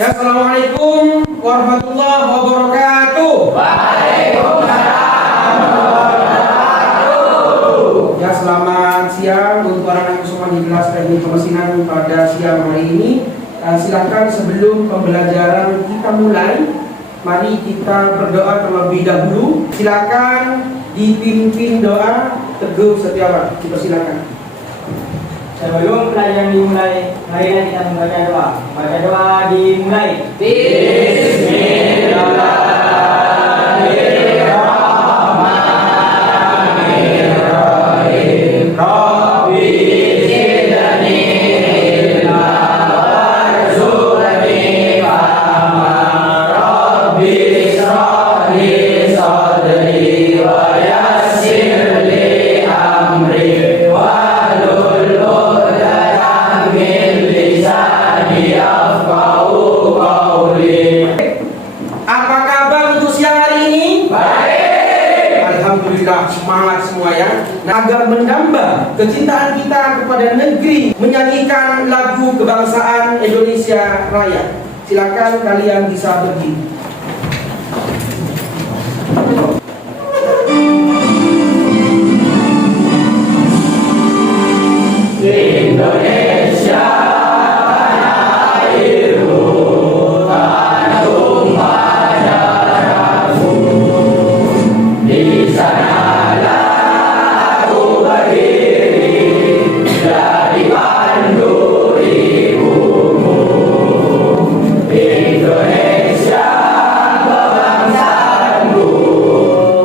Ya, assalamualaikum warahmatullahi wabarakatuh. Waalaikumsalam warahmatullahi wabarakatuh. Ya, selamat siang untuk para anak semua di kelas teknik pemesinan pada siang hari ini. Silakan sebelum pembelajaran kita mulai, mari kita berdoa terlebih dahulu. Silakan dipimpin doa Teguh Setiawan. Dipersilakan. Sebelum pelajaran dimulai, marilah kita membaca doa. Baca doa dimulai. Bismillahirrahmanirrahim. Rabbi zidni ilma warzuqni fahma. Rabbi ishrah li sadri wa yassir li amri wahlul uqdatan min lisani yafqahu qawli. Apa kabar untuk siang hari ini? Baik. Alhamdulillah, semangat semua ya. Nah, agar menambah kecintaan kita kepada negeri, menyanyikan lagu kebangsaan Indonesia Raya. Silakan kalian bisa berdiri. Indonesia tanah airku, tanah tumpah darahku. Di sanalah aku berdiri dari pandu ibumu. Indonesia kebangsaanku,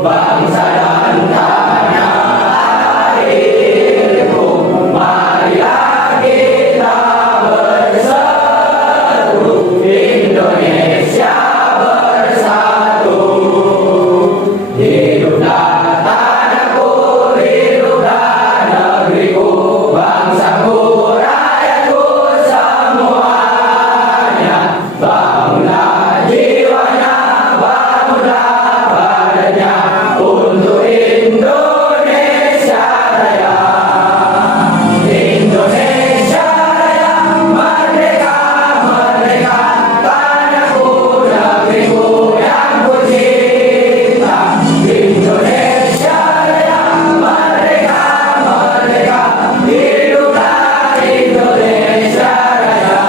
bangsa dan tanah airku. Marilah kita bersatu, Indonesia bersatu. Hiduplah tanahku, hiduplah negeriku, bangsaku, rakyatku semuanya. Bangunlah jiwanya, bangunlah badannya untuk Indonesia Raya. Indonesia Raya, merdeka, merdeka, tanahku, negeriku yang ku cinta. Indonesia Raya, merdeka, merdeka, hiduplah Indonesia Raya.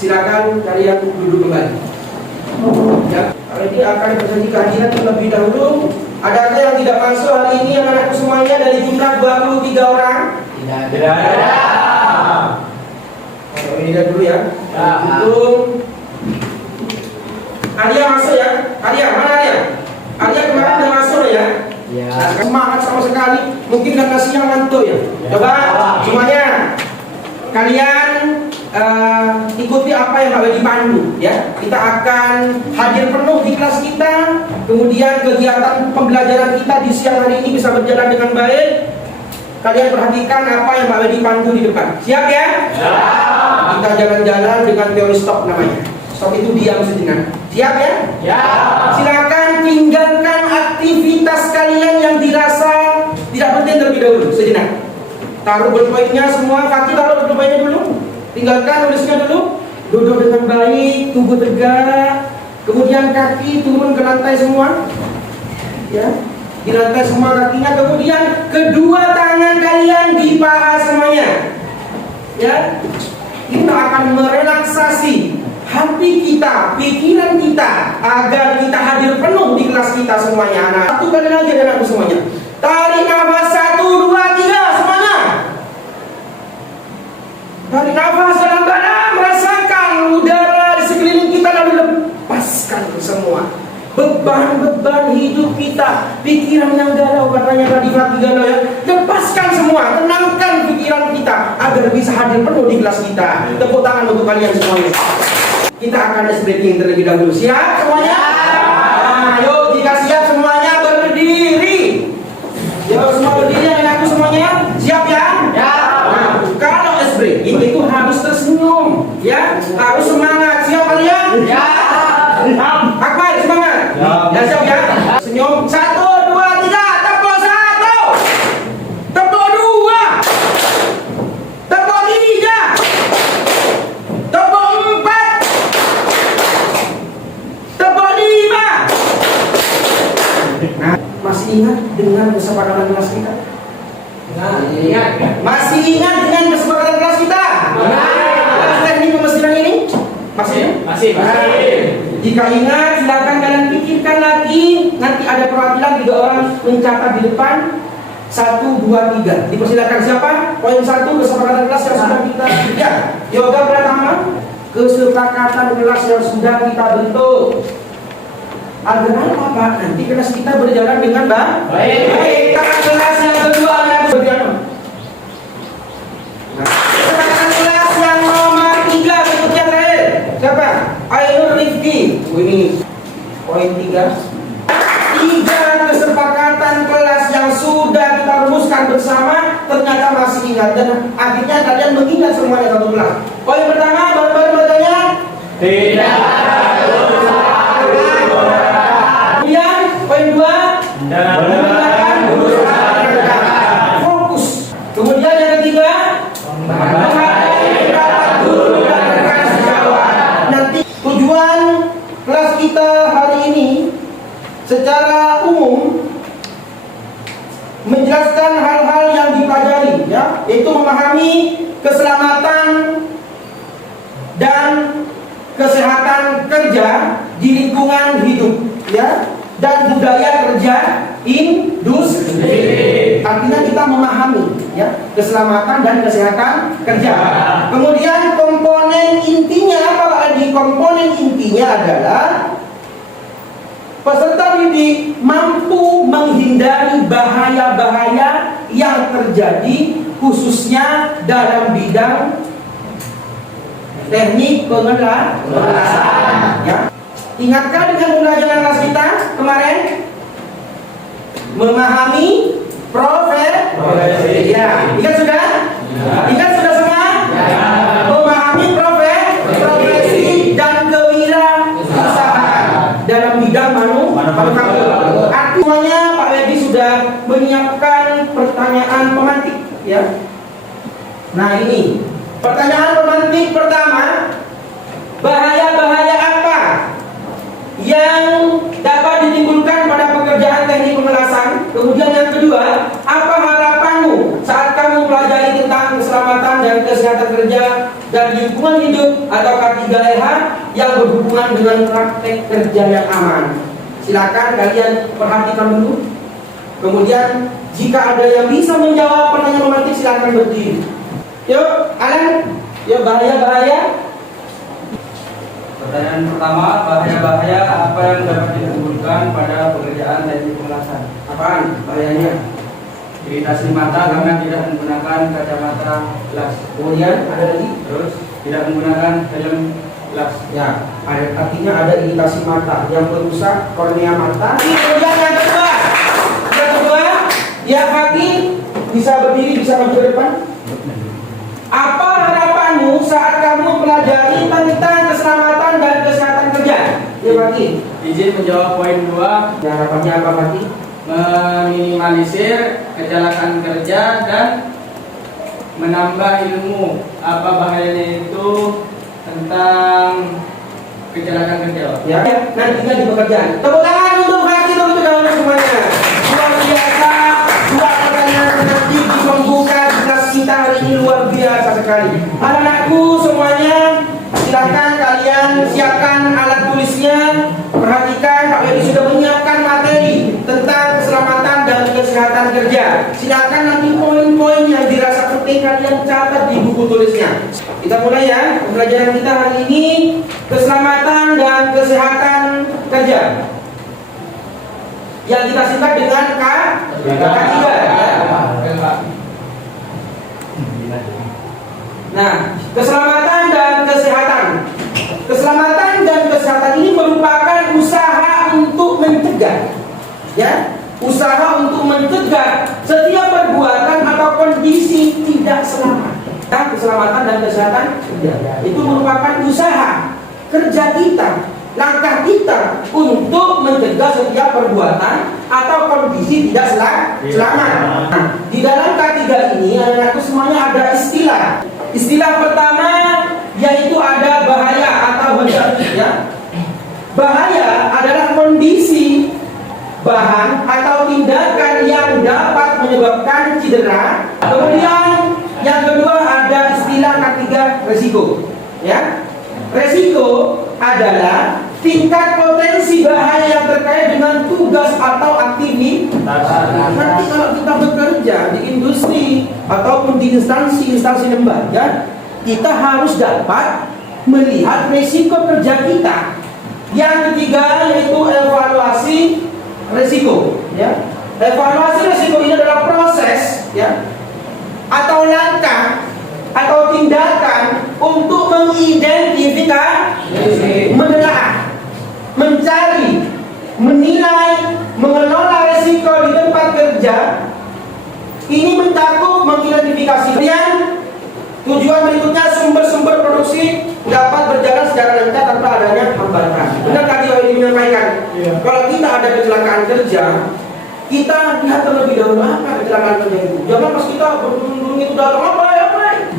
Silakan kalian duduk kembali. Ya, hari ini akan terjadi kajian terlebih dahulu. Adakah yang tidak masuk hari ini anak-anakku semuanya dari jumlah 23 orang? Tidak. Oh, ini lihat dulu ya. Ya. Hitung. Arya masuk ya. Arya, mana Arya? Arya kemarin udah masuk ya. Ya. Nah, semangat sama sekali. Mungkin karena siang ngantuk ya. Coba semuanya kalian ikuti apa yang Pak Wedi pandu ya. Kita akan hadir penuh di kelas kita. Kemudian kegiatan pembelajaran kita di siang hari ini bisa berjalan dengan baik. Kalian perhatikan apa yang Pak Wedi pandu di depan. Siap ya? Ya. Kita jalan-jalan dengan teori stop namanya. Stop itu diam sejenak. Siap ya? Ya. Silakan tinggalkan aktivitas kalian yang dirasa tidak penting terlebih dahulu sejenak. Taruh bolpoinnya semua, kaki taruh bolpoinnya dulu. Tinggalkan nulisnya dulu. Duduk dengan baik, tubuh tegak. Kemudian kaki turun ke lantai semua. Ya, di lantai semua kakinya. Kemudian kedua tangan kalian di paha semuanya. Ya, kita akan merelaksasi hati kita, pikiran kita agar kita hadir penuh di kelas kita semuanya. Nah, satu kali lagi anakku semuanya. Tarik nafas 1, 2, 3 semuanya. Tarik nafas dalam-dalam, rasakan udara di sekeliling kita lalu lepaskan semua beban-beban hidup kita, pikiran yang galau katanya tadi Fatih galau ya. Lepaskan semua, tenangkan pikiran kita agar bisa hadir penuh di kelas kita. Tepuk tangan untuk kalian semuanya. Kita akan breathing terlebih dahulu. Siap semuanya? Nah, yuk jika siap semuanya berdiri. Yuk semua berdiri anakku semuanya. Siap ya? Ya. Nah, kalau breathing itu harus tersenyum, ya, harus semangat. Siap kalian? Ya. Akbar semangat. Ya siap ya. Senyum. 1, 2, 3. Tepuk 1. Tepuk 2. Tepuk 3. Tepuk 4. kesepakatan kelas kita? Ingat. Masih ingat dengan kesepakatan kelas kita? Kelas teknik pemesinan ini? Masih? Jika ingat, silakan kalian pikirkan lagi. Nanti ada perwakilan 3 orang mencatat di depan. 1, 2, 3. Dipersilakan siapa? Poin 1, kesepakatan kelas yang sudah kita ya. Yoga pertama, kesepakatan kelas yang sudah kita bentuk. Agar apa Pak? Nanti kelas kita berjalan dengan baik. Kakak kelas yang kedua anak berjalan. Kesepakatan kelas yang nomor 3 bentuk yang terakhir. Siapa? Ainur Rifki. Ini poin 3. 3 kesepakatan kelas yang sudah kita rumuskan bersama ternyata masih ingat dan akhirnya kalian mengingat semuanya satu kelas. Poin pertama, baru-baru bacanya Tidak kemudian poin 2 menggunakan fokus. Kemudian yang ketiga menghargai guru dan rekan sejawat. Nanti tujuan kelas kita hari ini secara umum menjelaskan hal-hal yang dipelajari, ya, yaitu memahami keselamatan dan kesehatan kerja di lingkungan hidup, ya, dan budaya kerja industri. Artinya kita memahami, ya, keselamatan dan kesehatan kerja. Kemudian komponen intinya apa Pak Adi? Komponen intinya adalah peserta didik mampu menghindari bahaya-bahaya yang terjadi khususnya dalam bidang teknik pengelasan. Ya. Ingatkah dengan pembelajaran kelas kita kemarin? Memahami profesi. Ya. Ingat sudah? Ingat sudah semua? Memahami profesi dan kewirausahaan dalam bidang manufaktur. Artinya Pak Wedi sudah menyiapkan pertanyaan pemantik, ya. Nah ini pertanyaan pemantik pertama, bahaya-bahaya apa yang dapat ditimbulkan pada pekerjaan teknik pengelasan? Kemudian yang kedua, apa harapanmu saat kamu pelajari tentang keselamatan dan kesehatan kerja dan lingkungan hidup atau K3LH yang berhubungan dengan praktek kerja yang aman? Silakan kalian perhatikan dulu. Kemudian jika ada yang bisa menjawab pertanyaan pemantik silakan berdiri. Yuk, Alan. Yuk, bahaya-bahaya. Pertanyaan pertama, bahaya-bahaya apa yang dapat ditimbulkan pada pekerjaan teknik pengelasan? Apaan bahayanya? Iritasi mata karena tidak menggunakan kacamata gelas. Kemudian ada lagi? Terus tidak menggunakan helm gelas. Ya, artinya ada iritasi mata yang merusak kornea mata. Kemudian yang kedua, ya kaki bisa berdiri, bisa maju ke depan. Apa harapanmu saat kamu pelajari tentang keselamatan dan kesehatan kerja? Ya Pati. Izin menjawab poin 2. Ya, harapannya apa Pati? Meminimalisir kecelakaan kerja dan menambah ilmu apa bahayanya itu tentang kecelakaan kerja. Ya, nantinya di pekerjaan. Tepuk tangan untuk Pati, untuk kawan semuanya. Luar biasa. Dua pertanyaan nanti di pembuka kelas kita hari ini luar biasa sekali. Anak-anakku semuanya, silakan kalian siapkan alat tulisnya. Perhatikan Pak Wedi sudah menyiapkan materi tentang keselamatan dan kesehatan kerja. Silakan nanti poin-poin yang dirasa penting kalian catat di buku tulisnya. Kita mulai ya pembelajaran kita hari ini, keselamatan dan kesehatan kerja. Yang kita singkat dengan K3 ya. Nah, keselamatan dan kesehatan. Keselamatan dan kesehatan ini merupakan usaha untuk mencegah, ya, usaha untuk mencegah setiap perbuatan atau kondisi tidak selamat. Nah, keselamatan dan kesehatan itu merupakan usaha kerja kita, langkah kita untuk mencegah setiap perbuatan atau kondisi tidak selamat. Nah, di dalam K3 ini anak-anakku semuanya ada istilah. Istilah pertama yaitu ada bahaya atau bencana. Ya. Bahaya adalah kondisi bahan atau tindakan yang dapat menyebabkan cedera. Kemudian yang kedua ada istilah ketiga resiko. Ya, resiko adalah tingkat potensi bahaya yang terkait dengan tugas atau aktivitas. Nanti kalau kita bekerja di industri ataupun di instansi lembaga, kita harus dapat melihat resiko kerja kita. Yang ketiga yaitu evaluasi resiko. Ya, evaluasi resiko ini adalah proses, ya, atau langkah atau tindakan untuk mengidentifikasi, menelaah, mencari, menilai, mengelola resiko di tempat kerja. Ini mencakup mengidentifikasi. Kemudian tujuan berikutnya sumber-sumber produksi dapat berjalan secara lancar tanpa adanya hambatan. Benar tadi yang menyampaikan. Kalau kita ada kecelakaan kerja, kita lihat terlebih dahulu apa kecelakaan kerja itu. Jangan pas kita berduduk itu datang apa ya,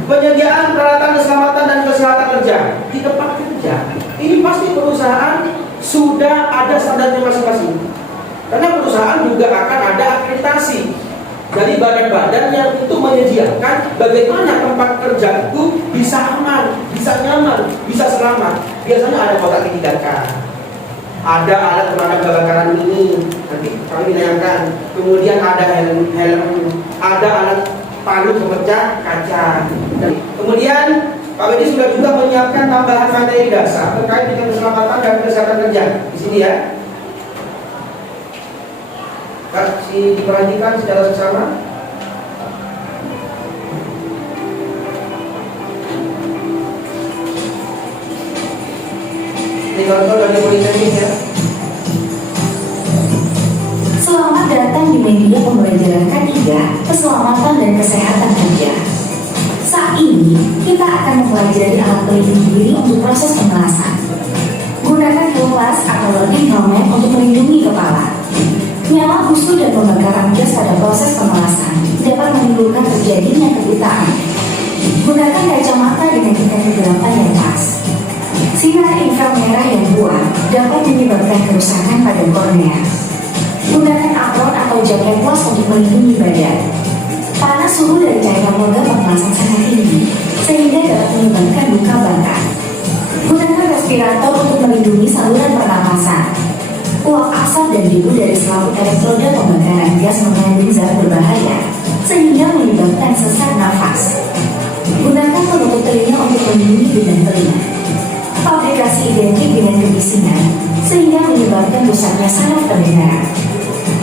penyediaan peralatan keselamatan dan kesehatan kerja di tempat kerja. Ini pasti perusahaan sudah ada standarnya masing-masing. Karena perusahaan juga akan ada akreditasi dari badan-badan yang untuk menyediakan bagaimana tempat kerja itu bisa aman, bisa nyaman, bisa selamat. Biasanya ada kotak tindakan, ada alat pemadam kebakaran ini, nanti kami tanyakan. Kemudian ada helm, ada alat palu pemecah kaca. Kemudian Pak Wedi sudah juga menyiapkan tambahan materi dasar terkait dengan keselamatan dan kesehatan kerja di sini ya. Kasih diperhatikan secara seksama. Ini contoh dari politeknik ya. Selamat datang di media pembelajaran K3, Keselamatan dan Kesehatan Kerja. Saat ini, kita akan mempelajari alat pelindung diri untuk proses pemelasan. Gunakan helm atau learning helmet untuk melindungi kepala. Nyala musuh dan pembakaran gas pada proses pemelasan dapat menimbulkan terjadinya kebutaan. Gunakan kacamata dengan tingkat kegelapan yang pas. Sinar inframerah yang kuat dapat menyebabkan kerusakan pada kornea. Gunakan apron atau jaket los untuk melindungi badan. Panas suhu dari cahaya modal pemelasan sangat tinggi sehingga dapat menyebabkan luka bakar. Gunakan respirator untuk melindungi saluran pernapasan. Uap asap dan debu dari selaput elektroda pembakaran gas mengandung zat berbahaya sehingga menyebabkan sesak nafas. Gunakan penutup telinga untuk melindungi bidang telinga. Fabrikasi identik dengan kebisingan sehingga menyebabkan rusaknya saraf pendengaran.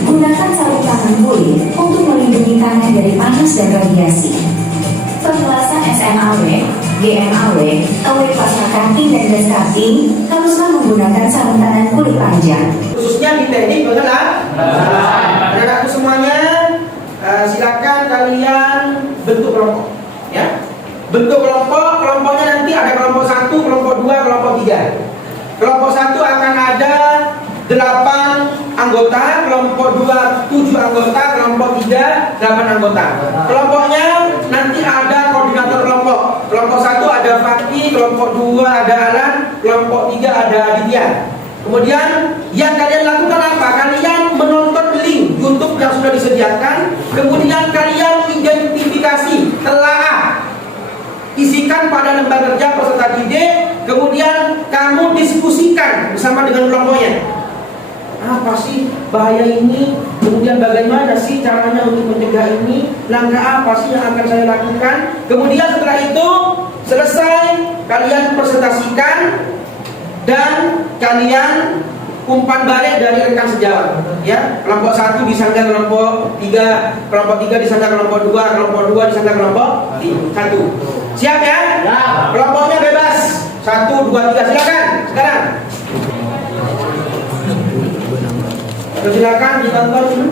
Gunakan sarung tangan kulit untuk melindungi tangan dari panas dan radiasi. Pemelasan SMAW, GMAW, awet plasma cutting dan gas cutting haruslah menggunakan sarung tangan kulit panjang. Khususnya di teknik pemelasan. Anak-anakku semuanya, silakan kalian bentuk kelompok, ya. Bentuk kelompok, kelompoknya nanti ada kelompok 1, kelompok 2, kelompok 3. Kelompok 1 akan ada 8 anggota, kelompok 2 7 anggota, kelompok 3 8 anggota. Kelompoknya nanti ada koordinator kelompok. Kelompok 1 ada Fakih, kelompok 2 ada Alan, kelompok 3 ada Aditya. Kemudian yang kalian lakukan apa? Kalian menonton link YouTube yang sudah disediakan. Kemudian kalian identifikasi, telaah, isikan pada lembar kerja peserta didik. Kemudian kamu diskusikan bersama dengan kelompoknya. Apa sih bahaya ini? Kemudian bagaimana sih caranya untuk mencegah ini? Langkah apa sih yang akan saya lakukan? Kemudian setelah itu selesai, kalian presentasikan dan kalian umpan balik dari rekan sejawat, ya. Kelompok 1 disangka kelompok 3, kelompok 3 disangka kelompok 2, kelompok 2 disangka kelompok 1. Siap ya? Ya. Kelompoknya bebas. 1, 2, 3 silakan sekarang. Silakan ditonton dulu.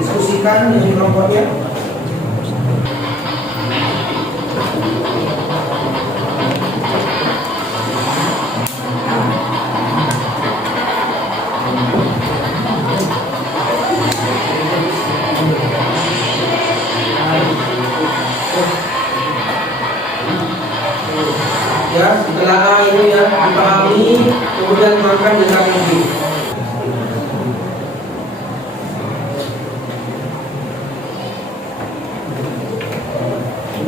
Diskusikan dengan kelompoknya. Ya, setelah ini ya dipahami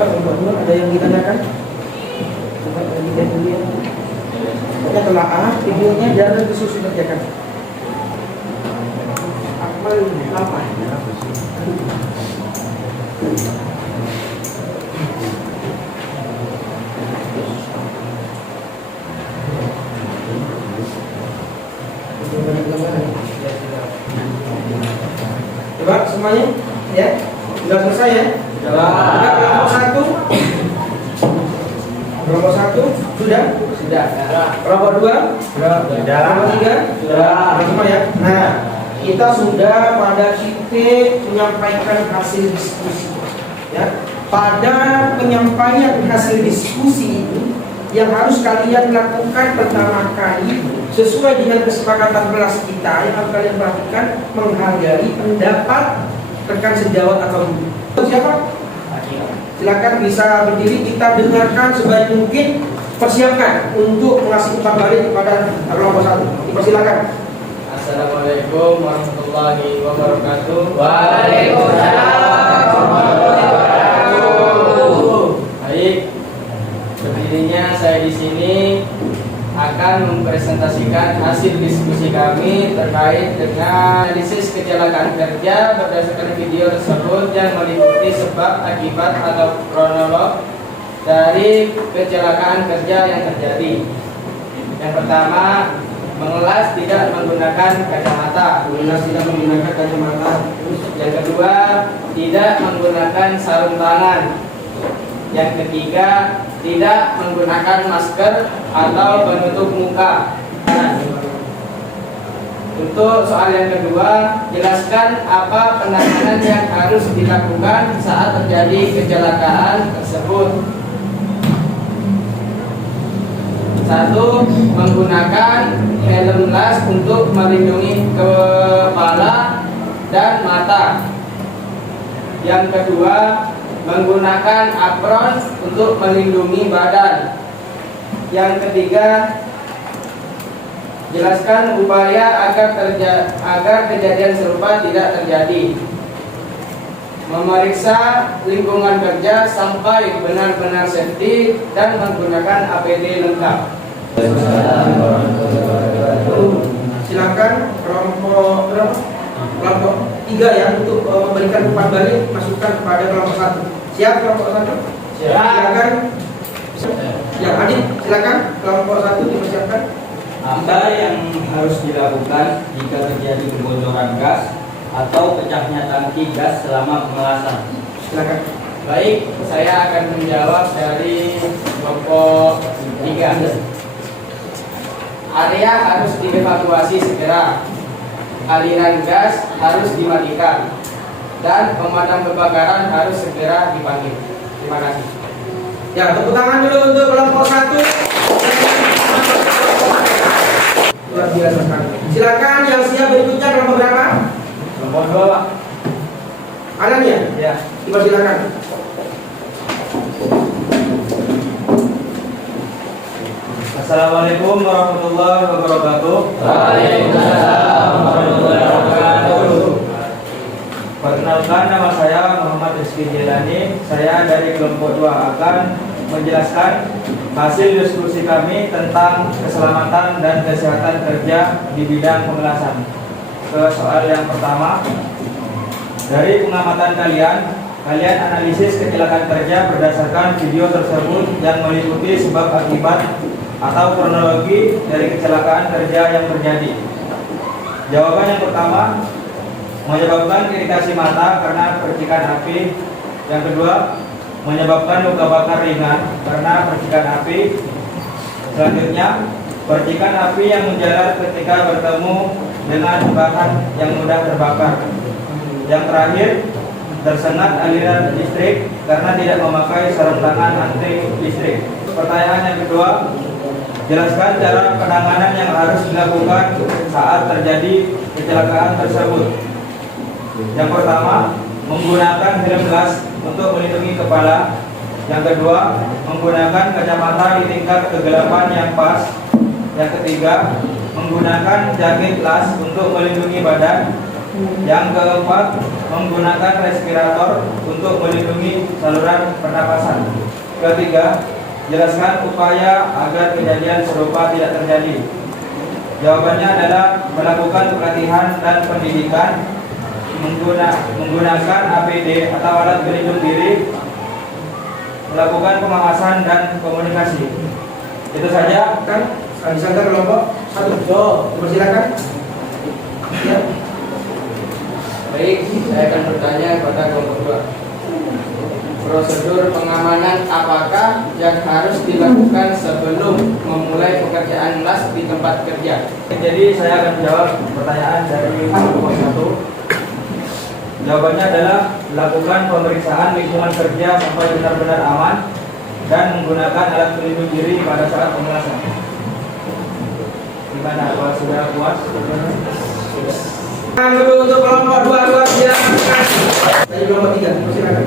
Coba kelompok 2 ada yang ditanyakan? Coba lihat dulu ya. Pokoknya telaah videonya jangan disusun kerjakan. Amal apa? Coba semuanya ya. Sudah selesai ya? Sudah. Kelompok 1 sudah? Sudah. Kelompok 2? Sudah. Kelompok 3? Sudah. Semua ya? Nah, kita sudah pada titik menyampaikan hasil diskusi ya. Pada penyampaian hasil diskusi ini yang harus kalian lakukan pertama kali sesuai dengan kesepakatan kelas kita yang harus kalian perhatikan, menghargai pendapat rekan sejawat atau guru. Siapa? Silakan bisa berdiri, kita dengarkan sebaik mungkin, persiapkan untuk mengasih umpan balik kepada kelompok 1. Dipersilakan. Assalamualaikum warahmatullahi wabarakatuh. Waalaikumsalam warahmatullahi wabarakatuh. Baik, berdirinya saya di sini akan mempresentasikan hasil diskusi kami terkait dengan analisis kecelakaan kerja berdasarkan video tersebut yang meliputi sebab, akibat, atau kronolog dari kecelakaan kerja yang terjadi. Yang pertama, mengelas tidak menggunakan kacamata. Mengelas tidak menggunakan kacamata. Yang kedua, tidak menggunakan sarung tangan. Yang ketiga, tidak menggunakan masker atau penutup muka. Untuk soal yang kedua, jelaskan apa penanganan yang harus dilakukan saat terjadi kecelakaan tersebut. 1. Menggunakan helm gas untuk melindungi kepala dan mata. Yang kedua, menggunakan apron untuk melindungi badan. Yang ketiga, jelaskan upaya agar kejadian serupa tidak terjadi. Memeriksa lingkungan kerja sampai benar-benar safety dan menggunakan APD lengkap. Silakan kelompok berapa? Kelompok 3 ya, untuk memberikan umpan balik masukan kepada kelompok 1. Siap kelompok 1? Silakan. Ya, Adit, silakan kelompok 1 dipersiapkan. Apa yang harus dilakukan jika terjadi kebocoran gas atau pecahnya tangki gas selama pengelasan? Silakan. Baik, saya akan menjawab dari kelompok 3. Area harus dievakuasi segera. Aliran gas harus dimatikan dan pemadam kebakaran harus segera dipanggil. Terima kasih. Ya, tepuk tangan dulu untuk kelompok 1. Luar biasa sekali. Silakan yang siap berikutnya kelompok berapa? Kelompok 2, Pak. Alan ya? Ya. Dipersilakan. Assalamualaikum warahmatullahi wabarakatuh. Waalaikumsalam warahmatullahi wabarakatuh. Perkenalkan, nama saya Muhammad Rizky Jelani. Saya dari kelompok 2 akan menjelaskan hasil diskusi kami tentang keselamatan dan kesehatan kerja di bidang pengelasan. Ke soal yang pertama, dari pengamatan kalian analisis kecelakaan kerja berdasarkan video tersebut yang meliputi sebab akibat atau kronologi dari kecelakaan kerja yang terjadi. Jawaban yang pertama, menyebabkan iritasi mata karena percikan api. Yang kedua, menyebabkan luka bakar ringan karena percikan api. Selanjutnya, percikan api yang menjalar ketika bertemu dengan bahan yang mudah terbakar. Yang terakhir, tersengat aliran listrik karena tidak memakai sarung tangan anti listrik. Pertanyaan yang kedua, jelaskan cara penanganan yang harus dilakukan saat terjadi kecelakaan tersebut. Yang pertama, menggunakan helm gas untuk melindungi kepala. Yang kedua, menggunakan kacamata di tingkat kegelapan yang pas. Yang ketiga, menggunakan jaket las untuk melindungi badan. Yang keempat, menggunakan respirator untuk melindungi saluran pernapasan. Ketiga, jelaskan upaya agar kejadian serupa tidak terjadi. Jawabannya adalah melakukan pelatihan dan pendidikan, menggunakan APD atau alat pelindung diri, melakukan pemahasan dan komunikasi. Itu saja. Kan disangka kelompok satu. Dipersilakan. Ya. Baik, saya akan bertanya kepada kelompok 2. Prosedur pengamanan apakah yang harus dilakukan sebelum memulai pekerjaan las di tempat kerja? Jadi saya akan menjawab pertanyaan dari kelompok 1. Jawabannya adalah lakukan pemeriksaan lingkungan kerja sampai benar-benar aman dan menggunakan alat pelindung diri pada saat pengelasan. Gimana, kalau sudah puas? Dulu untuk kelompok 2 silakan. Saya kelompok 3, silakan.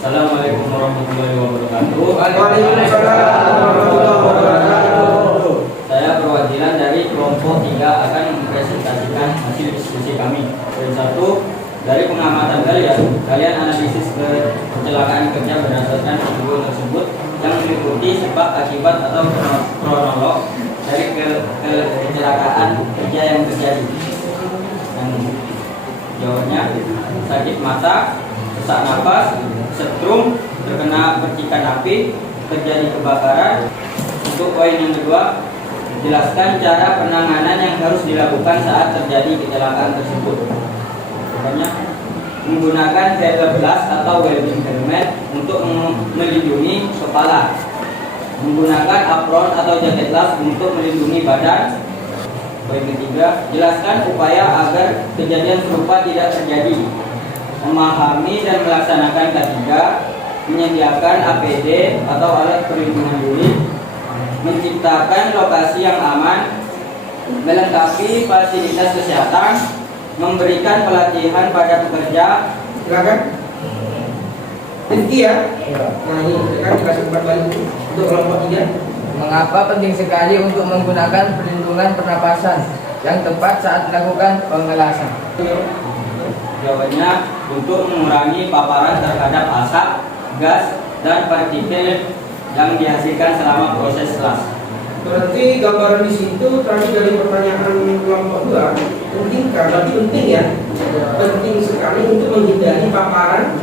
Assalamualaikum warahmatullahi wabarakatuh. Waalaikumsalam warahmatullahi wabarakatuh. Saya perwakilan dari kelompok 3 akan mempresentasikan hasil diskusi kami. Poin 1, dari pengamatan kalian analisis kecelakaan kerja berdasarkan video tersebut yang meliputi sebab, akibat atau kronolog dari kecelakaan kerja yang terjadi. Jawabnya, sakit mata, sesak napas, setrum, terkena percikan api, terjadi kebakaran. Untuk poin yang kedua, jelaskan cara penanganan yang harus dilakukan saat terjadi kecelakaan tersebut. Jawabannya, menggunakan helm gas atau welding helmet untuk melindungi kepala, menggunakan apron atau jaket las untuk melindungi badan. Poin ketiga, jelaskan upaya agar kejadian serupa tidak terjadi. Memahami dan melaksanakan K3, menyediakan APD atau alat perlindungan diri, menciptakan lokasi yang aman, melengkapi fasilitas kesehatan, memberikan pelatihan pada pekerja. Silakan. Rizky ya. Nah ini kan dikasih tempat balik untuk kelompok 3. Mengapa penting sekali untuk menggunakan perlindungan pernapasan yang tepat saat dilakukan pengelasan? Jawabannya, untuk mengurangi paparan terhadap asap, gas, dan partikel yang dihasilkan selama proses las. Berarti gambaran di situ tadi dari pertanyaan kelompok 2 berarti penting ya, penting sekali untuk menghindari paparan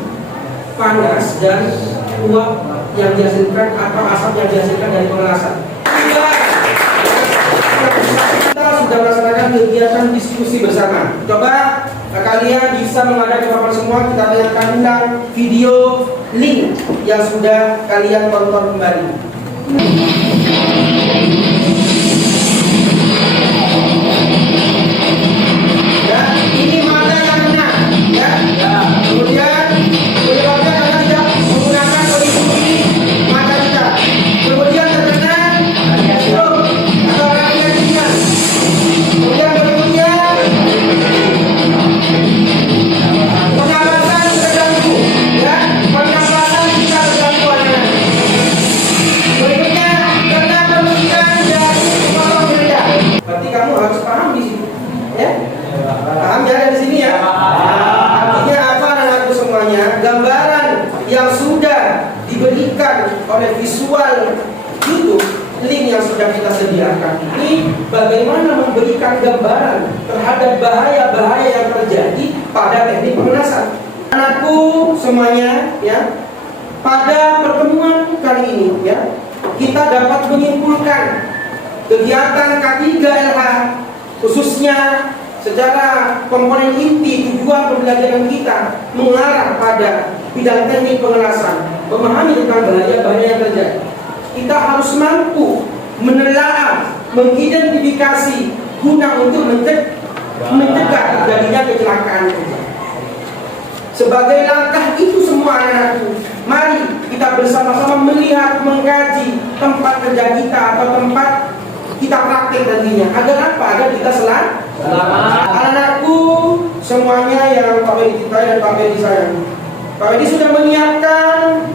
panas dan uap yang dihasilkan atau asap yang dihasilkan dari pengelasan. Kita sudah melaksanakan kegiatan diskusi bersama. Coba kalian bisa mengadakan papan semua, kita tanyakan tentang video link yang sudah kalian tonton kembali. Ya, ini mana yang benar, ya. Kemudian anda tidak menggunakan pelindung diri mata kita. Kemudian terkena stroke atau orang yang ringan. Kemudian berikutnya pernapasan terganggu, ya. Pernapasan kita terganggu anak. Berikutnya karena pemilikan dari potong beda. Berarti kamu harus paham di sini, ya. Paham ya dari sini ya. Artinya apa anak-anakku semuanya? Gambaran yang sudah diberikan oleh visual YouTube, link yang sudah kita sediakan ini bagaimana memberikan gambaran terhadap bahaya-bahaya yang terjadi pada teknik pengelasan. Anakku semuanya, ya. Pada pertemuan kali ini, ya, kita dapat menyimpulkan kegiatan K3LH khususnya secara komponen inti tujuan pembelajaran kita mengarah pada bidang teknik pengelasan, memahami tentang bahaya-bahaya yang terjadi. Kita harus mampu menelaah, mengidentifikasi guna untuk mencegah terjadinya kecelakaan kerja. Sebagai langkah itu semua anak-anakku, mari kita bersama-sama melihat, mengkaji tempat kerja kita atau tempat kita praktek nantinya. Agar apa? Agar kita selamat. Anak-anakku semuanya yang Pak Wedi cintai dan Pak Wedi sayang, Pak Wedi sudah menyiapkan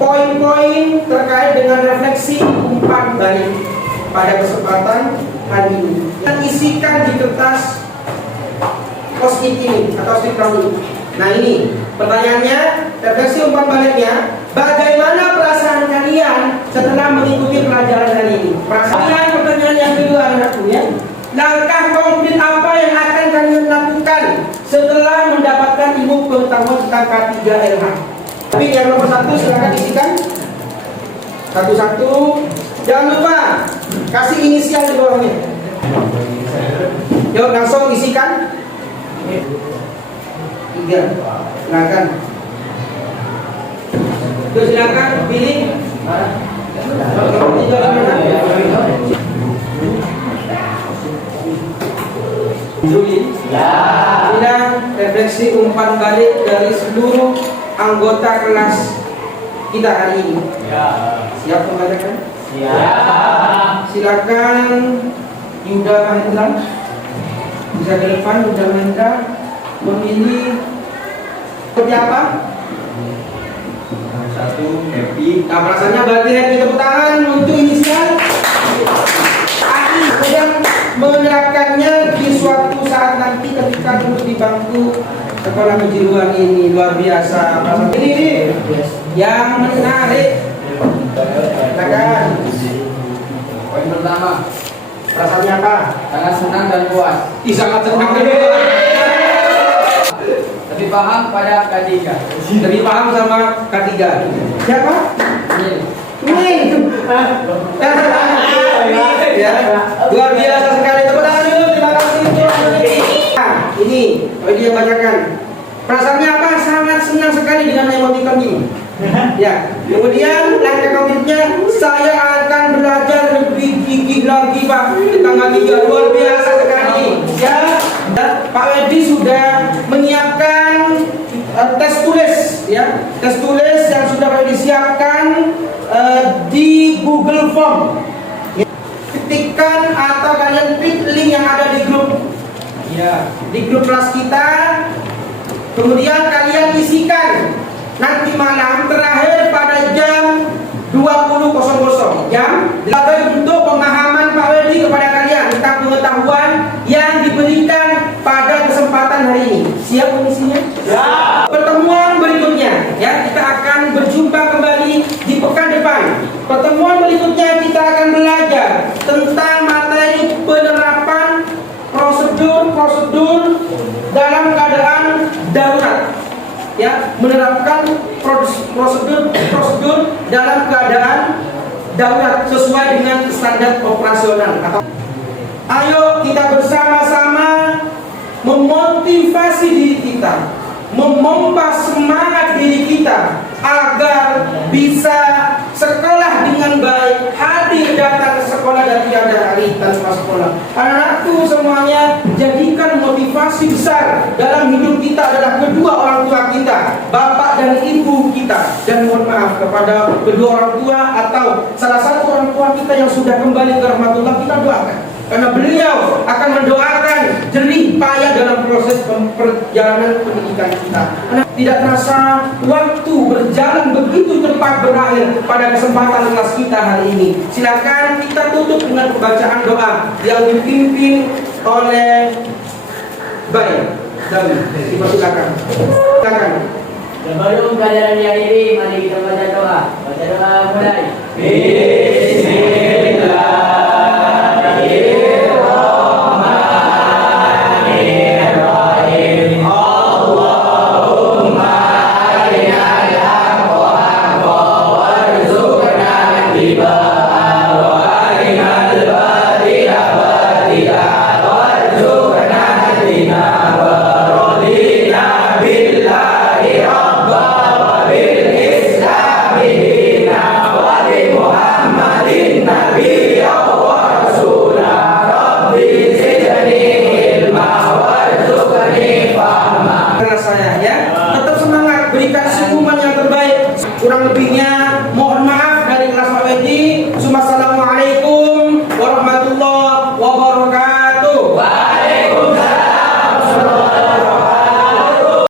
poin-poin terkait dengan refleksi umpan balik pada kesempatan hari ini. Yang isikan di kertas post-it ini atau stick round ini. Nah ini pertanyaannya, refleksi umpan baliknya, bagaimana perasaan kalian setelah mengikuti pelajaran hari ini? Perasaan pertanyaan yang kedua anakku ya. Langkah konkret apa yang akan kalian lakukan setelah mendapatkan ilmu pengetahuan tentang K3LH? Tapi yang nomor 1 silakan isikan satu-satu. Jangan lupa kasih inisial di bawahnya. Yuk langsung isikan. 3. Silakan. Yuk silakan pilih. Bila refleksi umpan balik dari seluruh anggota kelas kita hari ini. Siap membacakan? Siap. Silakan Yuda Mahendra. Bisa ke depan Yuda Mahendra memilih seperti apa? Satu, happy. Nah, perasaannya berarti happy, tepuk tangan untuk inisial. Aki sedang menerapkannya di suatu saat nanti ketika duduk di bangku sekolah kejuruan ini. Luar biasa. Perasaan ini yang menarik. Silakan. Poin pertama, Perasaannya apa? sangat senang dan puas. Sangat senang. Lebih paham pada K3. Lebih paham sama K3. Siapa? Min. Ya, luar biasa sekali. Tepuk tangan dulu. Terima kasih untuk nah, ini dia bacakan. Perasaannya apa? Sangat senang sekali dengan emoticon ini. Ya, kemudian langkah konkretnya, saya akan belajar lebih gigih lagi Pak tentang K3. Luar biasa sekali. Ya, Pak Wedi sudah menyiapkan tes tulis, ya, tes tulis yang sudah disiapkan di Google Form. Ketikkan atau kalian klik link yang ada di grup, ya, di grup kelas kita. Kemudian kalian isikan nanti malam terakhir pada jam 20.00 jam sebagai bentuk pemahaman Pak Wedi kepada kalian tentang pengetahuan yang diberikan pada kesempatan hari ini. Siap mengisinya? Ya. Pertemuan berikutnya, ya, kita akan berjumpa kembali di pekan depan. Pertemuan berikutnya kita akan belajar tentang materi penerapan prosedur dalam keadaan darurat. Ya, menerapkan prosedur dalam keadaan darurat sesuai dengan standar operasional. Ayo kita bersama-sama memotivasi diri kita, memompa semangat diri kita agar bisa sekolah dengan baik, hadir datang ke sekolah dan tiada hari tanpa sekolah. Anak-anakku semuanya, jadikan motivasi besar dalam hidup kita adalah kedua orang tua kita, bapak dan ibu kita. Dan mohon maaf kepada kedua orang tua atau salah satu orang tua kita yang sudah kembali ke rahmatullah, kita doakan. Karena beliau akan mendoakan jerih payah dalam proses perjalanan pendidikan kita. Karena tidak terasa waktu berjalan begitu cepat berakhir pada kesempatan kelas kita hari ini. Silakan kita tutup dengan pembacaan doa yang dipimpin oleh Baik Dawi. Silakan. Silakan. Sebelum pelajaran diakhiri, mari kita baca doa. Baca doa mulai. Saya ya, tetap semangat, berikan senyuman yang terbaik. Kurang lebihnya mohon